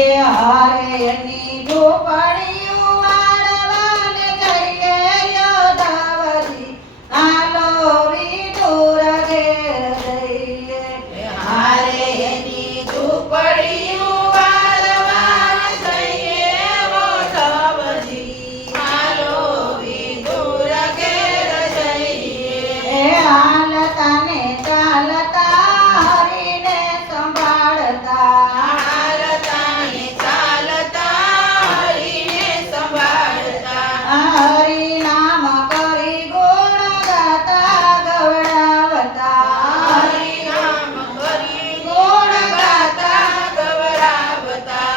એ હારેની ઝૂંપડીઓ વાળવાને જઈએ યોધાવજી હાલો વિદુર ઘેર જઈએ હારેની ઝૂંપડીઓ વાળવાને જઈએ યોધાવજી હાલો વિદુર ઘેર જઈએ એ હાલતા ને ચાલતા હરીને સંભાળતા હરિ નામ કરી ગુણ ગાતા ગવડાવતા હરિ નામ કરી ગુણ ગાતા ગવડાવતા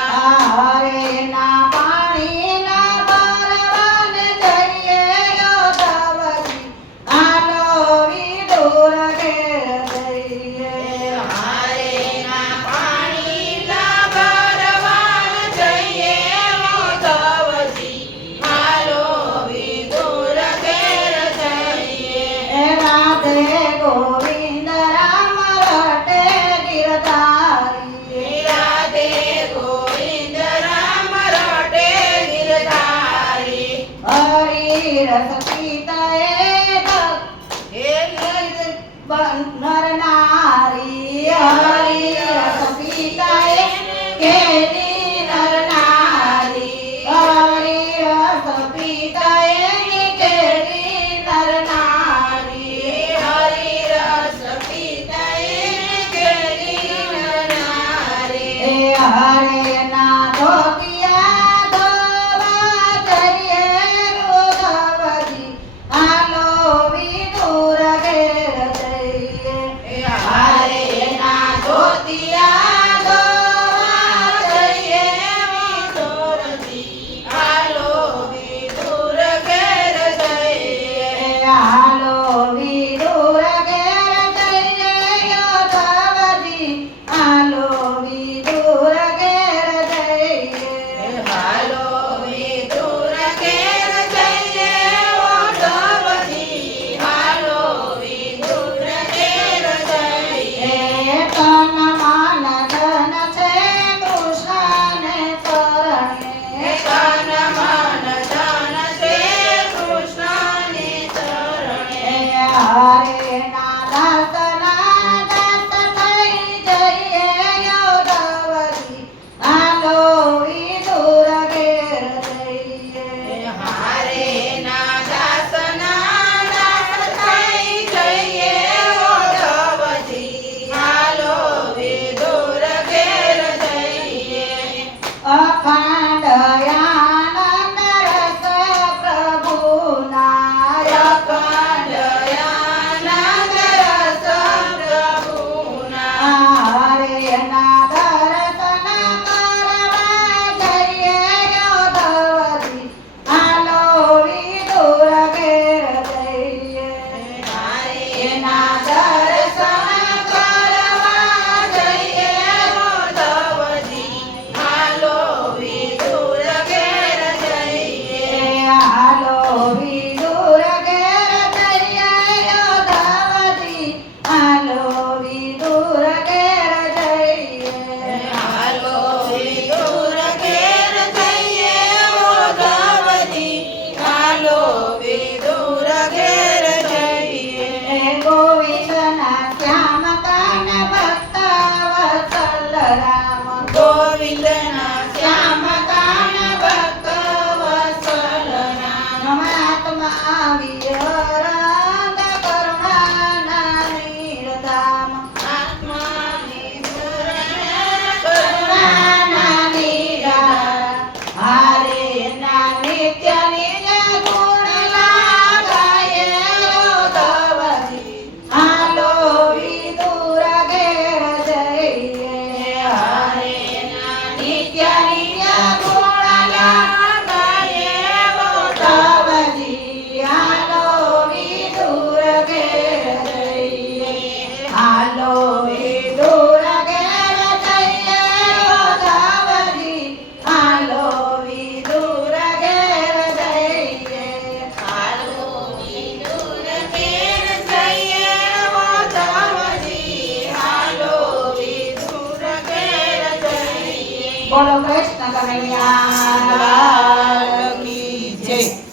હરે ના પાણીના ભરવાને જઈએ યોધાવજી હાલો વિદુર ઘેર જઈએ હારેના પાણીના ભરવાન જઈએ યોધાવજી હાલો વિદુર ઘેર જઈએ એ રાધે ગોવિંદ રામ રટે ગિરધારી રાધે ગોવિંદ રામ રટે ગિરધારી હરિ રસ પીતા હે નર નારી હરિ રસ પીતા કેલી નર નારી હરિ રસ પીતા કેલી નર નારી હરિ રસ પીતા કેલી નરનારી એ હરે ના ધોતિયા ધોવા જઈએ યોધાવજી હાલો વિદુર ઘેર જઈએ હારેના ધોતિયા ધોવા જઈએ બોલો કૃષ્ણ કનૈયા લાલ કી